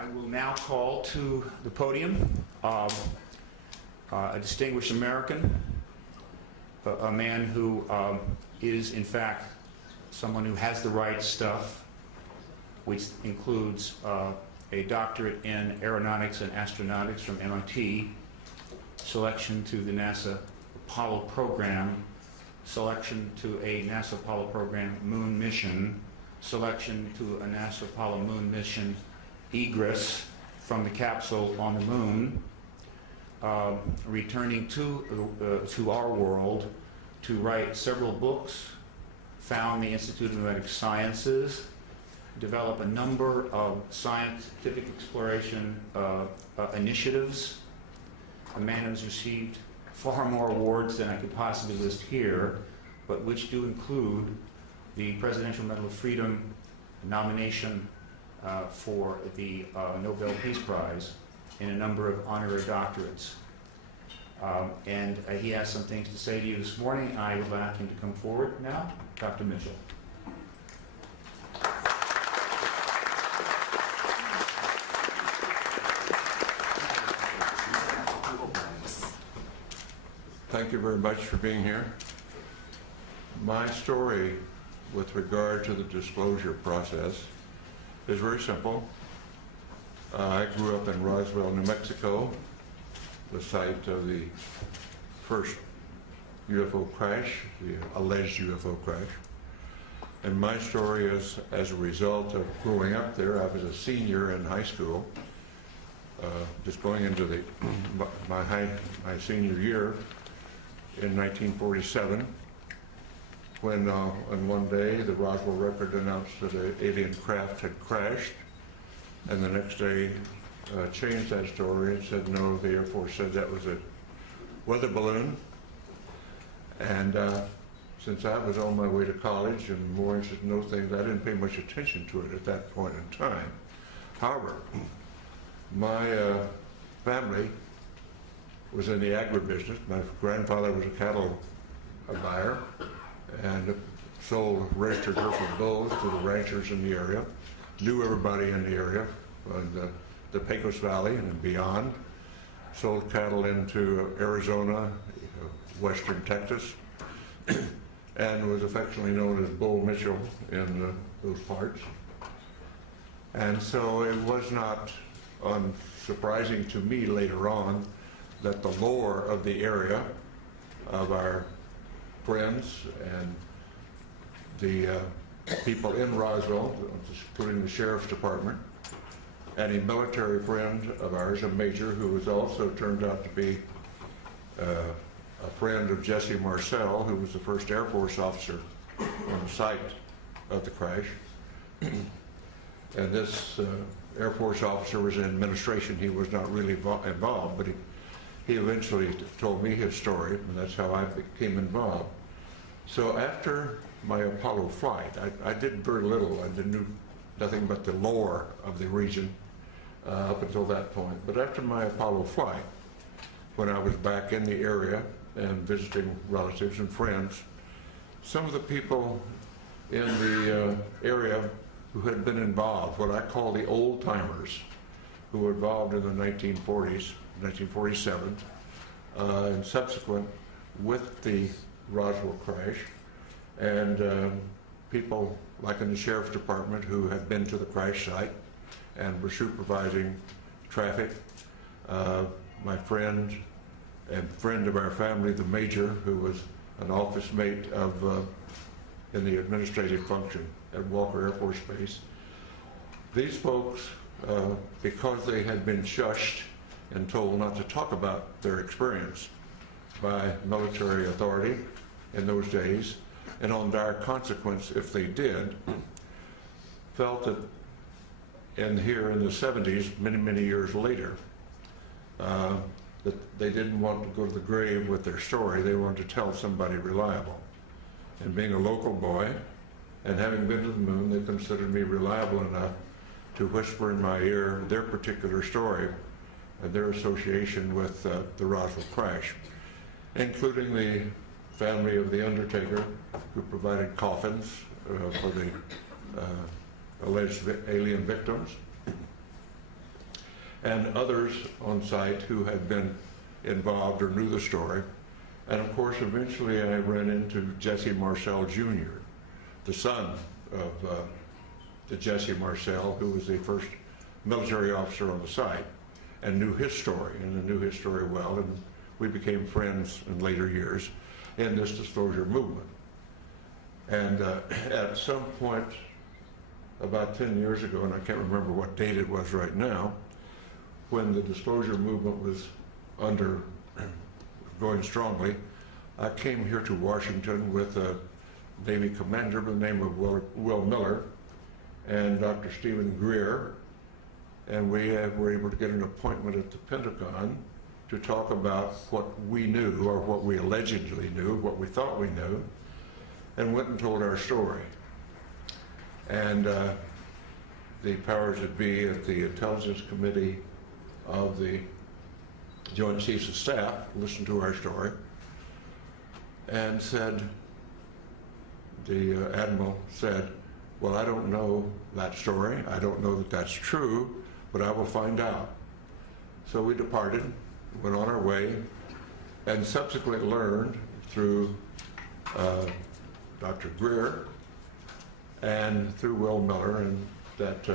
I will now call to the podium a distinguished American, a man who is, in fact, someone who has the right stuff, which includes a doctorate in aeronautics and astronautics from MIT, selection to the NASA Apollo program, selection to a NASA Apollo program moon mission, selection to a NASA Apollo moon mission egress from the capsule on the moon, returning to our world to write several books, found the Institute of Nomadic Sciences, develop a number of scientific exploration initiatives. A man who's received far more awards than I could possibly list here, but which do include the Presidential Medal of Freedom nomination for the Nobel Peace Prize in a number of honorary doctorates. And he has some things to say to you this morning. I would like him to come forward now. Dr. Mitchell. Thank you very much for being here. My story with regard to the disclosure process is very simple. I grew up in Roswell, New Mexico, the site of the first UFO crash, the alleged UFO crash. And my story is as a result of growing up there. I was a senior in high school, just going into my senior year in 1947, when on one day the Roswell Record announced that an alien craft had crashed, and the next day changed that story and said no, the Air Force said that was a weather balloon. And since I was on my way to college and more interested in those things, I didn't pay much attention to it at that point in time. However, my family was in the agribusiness. My grandfather was a cattle buyer and sold registered herds of bulls to the ranchers in the area, knew everybody in the area, and the Pecos Valley and beyond, sold cattle into Arizona, western Texas, and was affectionately known as Bull Mitchell in those parts. And so it was not unsurprising to me later on that the lore of the area, of our friends and the people in Roswell, including the sheriff's department, and a military friend of ours, a major, who was also turned out to be a friend of Jesse Marcel, who was the first Air Force officer on the site of the crash. And this Air Force officer was in administration. He was not really involved, but he eventually told me his story, and that's how I became involved. So after my Apollo flight, I did very little. I knew nothing but the lore of the region up until that point. But after my Apollo flight, when I was back in the area and visiting relatives and friends, some of the people in the area who had been involved, what I call the old timers, who were involved in the 1940s, 1947, and subsequent with the Roswell crash, and people like in the sheriff's department who had been to the crash site and were supervising traffic. My friend and friend of our family, the major, who was an office mate of in the administrative function at Walker Air Force Base. These folks, because they had been shushed and told not to talk about their experience by military authority in those days, and on dire consequence if they did, felt that here in the 70s, many years later, that they didn't want to go to the grave with their story. They wanted to tell somebody reliable. And being a local boy and having been to the moon, they considered me reliable enough to whisper in my ear their particular story and their association with the Roswell crash, including the family of the undertaker who provided coffins for the alleged alien victims, and others on site who had been involved or knew the story. And of course, eventually I ran into Jesse Marcel Jr., the son of the Jesse Marcel, who was the first military officer on the site, and knew his story, and knew his story well, and we became friends in later years in this disclosure movement. And at some point, about 10 years ago, and I can't remember what date it was right now, when the disclosure movement was going strongly, I came here to Washington with a Navy commander by the name of Will Miller and Dr. Stephen Greer, and we were able to get an appointment at the Pentagon to talk about what we knew, or what we allegedly knew, what we thought we knew, and went and told our story. And the powers that be at the Intelligence Committee of the Joint Chiefs of Staff listened to our story and said, the Admiral said, well, I don't know that story. I don't know that that's true, but I will find out. So we departed, went on our way, and subsequently learned through Dr. Greer and through Will Miller, and that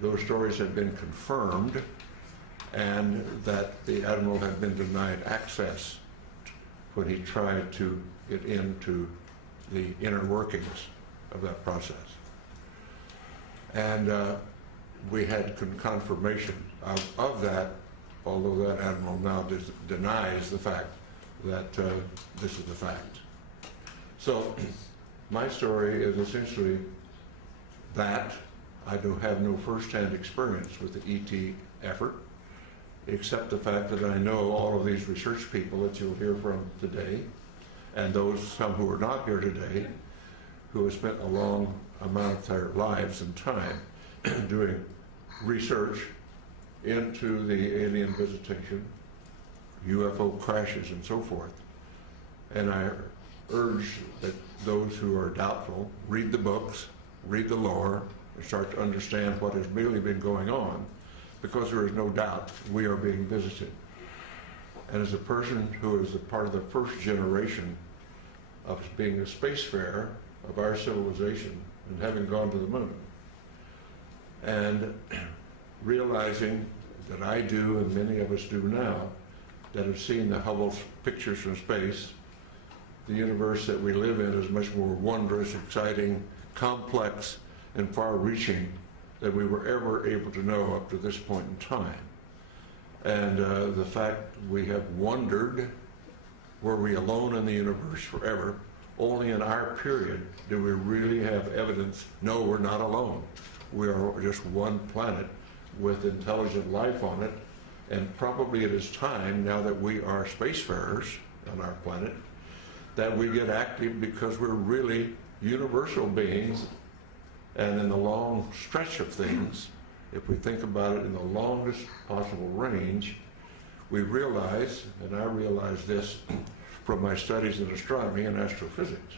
those stories had been confirmed, and that the Admiral had been denied access when he tried to get into the inner workings of that process. And we had confirmation of that, although that Admiral now denies the fact that this is the fact. So my story is essentially that. I do have no firsthand experience with the ET effort, except the fact that I know all of these research people that you'll hear from today, and some who are not here today, who have spent a long amount of their lives and time doing research into the alien visitation, UFO crashes, and so forth. And I urge that those who are doubtful read the books, read the lore, and start to understand what has really been going on, because there is no doubt we are being visited. And as a person who is a part of the first generation of being a spacefarer of our civilization and having gone to the moon, and realizing that I do, and many of us do now, that have seen the Hubble pictures from space, the universe that we live in is much more wondrous, exciting, complex, and far-reaching than we were ever able to know up to this point in time. And the fact we have wondered, were we alone in the universe forever? Only in our period do we really have evidence, no, we're not alone. We are just one planet with intelligent life on it, and probably it is time, now that we are spacefarers on our planet, that we get active, because we're really universal beings. And in the long stretch of things, if we think about it in the longest possible range, we realize, and I realize this from my studies in astronomy and astrophysics,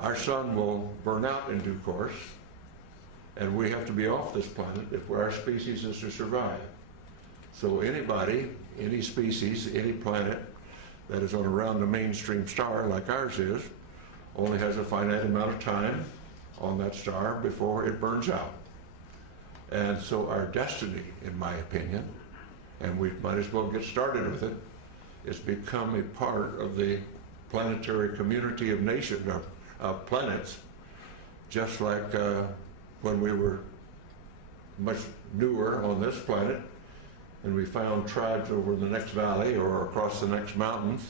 our sun will burn out in due course, and we have to be off this planet if our species is to survive. So anybody, any species, any planet that is on around the mainstream star like ours is, only has a finite amount of time on that star before it burns out. And so our destiny, in my opinion, and we might as well get started with it, is become a part of the planetary community of nations, of planets, just like when we were much newer on this planet, and we found tribes over in the next valley or across the next mountains,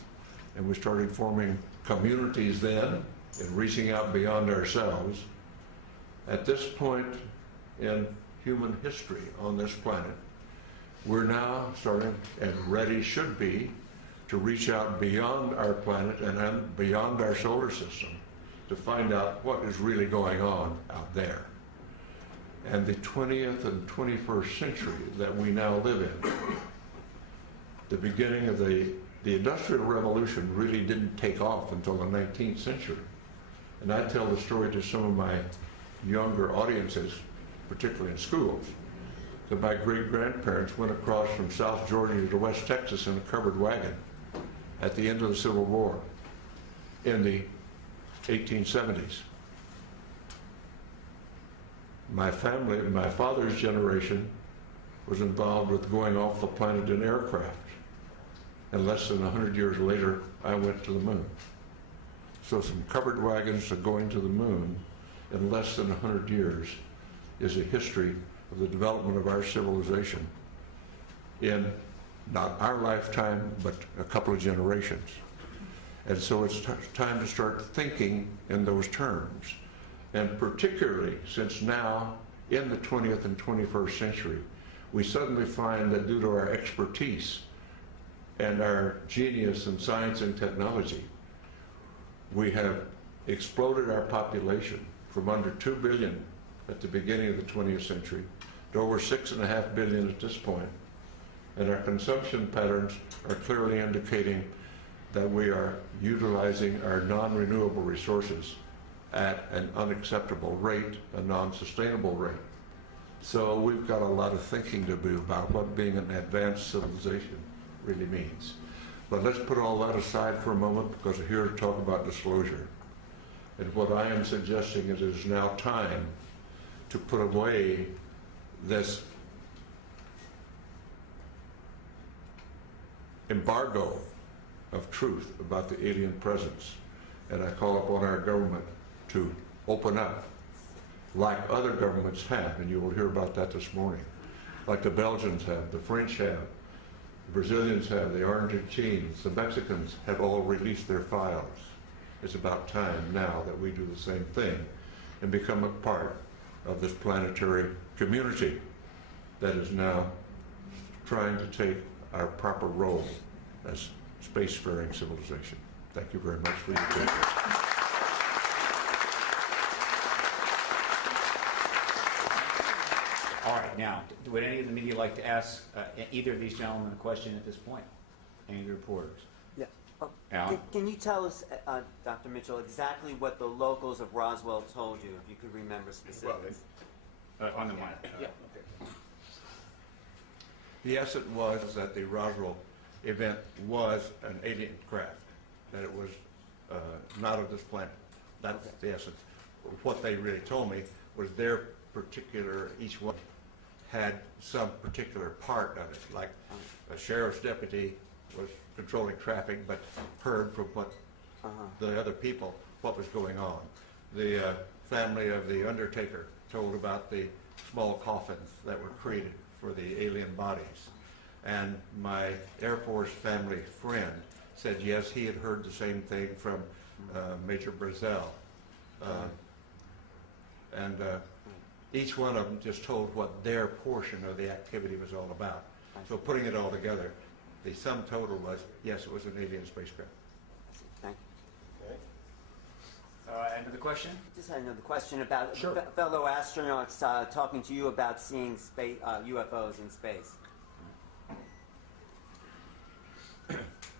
and we started forming communities then and reaching out beyond ourselves. At this point in human history on this planet, we're now starting, and ready should be, to reach out beyond our planet and beyond our solar system to find out what is really going on out there. And the 20th and 21st century that we now live in, the beginning of the Industrial Revolution really didn't take off until the 19th century. And I tell the story to some of my younger audiences, particularly in schools, that my great-grandparents went across from South Georgia to West Texas in a covered wagon at the end of the Civil War in the 1870s. My family, my father's generation, was involved with going off the planet in aircraft. And less than 100 years later, I went to the moon. So some covered wagons to going to the moon in less than 100 years is a history of the development of our civilization in not our lifetime, but a couple of generations. And so it's time to start thinking in those terms. And particularly since now, in the 20th and 21st century, we suddenly find that due to our expertise and our genius in science and technology, we have exploded our population from under 2 billion at the beginning of the 20th century to over 6.5 billion at this point. And our consumption patterns are clearly indicating that we are utilizing our non-renewable resources at an unacceptable rate, a non-sustainable rate. So we've got a lot of thinking to do about what being an advanced civilization really means. But let's put all that aside for a moment, because we're here to talk about disclosure. And what I am suggesting is it is now time to put away this embargo of truth about the alien presence. And I call upon our government to open up like other governments have, and you will hear about that this morning. Like the Belgians have, the French have, the Brazilians have, the Argentines, the Mexicans have all released their files. It's about time now that we do the same thing and become a part of this planetary community that is now trying to take our proper role as spacefaring civilization. Thank you very much for your attention. All right, now, would any of the media like to ask either of these gentlemen a question at this point? Any of the reporters? Yeah. Alan? Can you tell us, Dr. Mitchell, exactly what the locals of Roswell told you, if you could remember specifics? On the mic. Yeah. Yes, it was that the Roswell event was an alien craft, that it was not of this planet. That's the essence. What they really told me was their particular, each one had some particular part of it, like a sheriff's deputy was controlling traffic but heard from what the other people what was going on. The family of the undertaker told about the small coffins that were created for the alien bodies. And my Air Force family friend said yes, he had heard the same thing from Major Brazel. Each one of them just told what their portion of the activity was all about. So putting it all together, the sum total was, yes, it was an alien spacecraft. Thank you. Okay. Another question? Just had another question about Sure. fellow astronauts talking to you about seeing space, UFOs in space.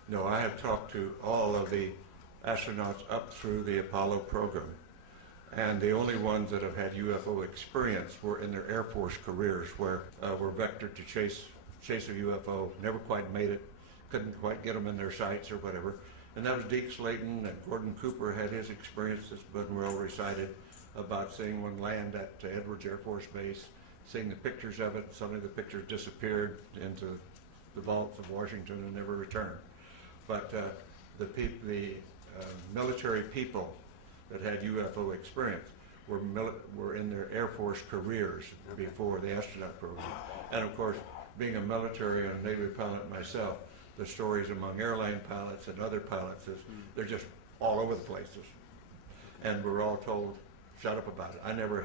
No, I have talked to all of the astronauts up through the Apollo program. And the only ones that have had UFO experience were in their Air Force careers, where were vectored to chase a UFO, never quite made it, couldn't quite get them in their sights or whatever. And that was Deke Slayton, and Gordon Cooper had his experience that's been well recited about seeing one land at Edwards Air Force Base, seeing the pictures of it. Suddenly the pictures disappeared into the vaults of Washington and never returned. But the military people that had UFO experience were in their Air Force careers before the astronaut program. And of course, being a military and a Navy pilot myself, the stories among airline pilots and other pilots is they're just all over the places. And we're all told, shut up about it. I never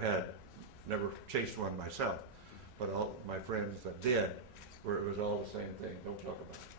chased one myself, but all my friends that did, where it was all the same thing, don't talk about it.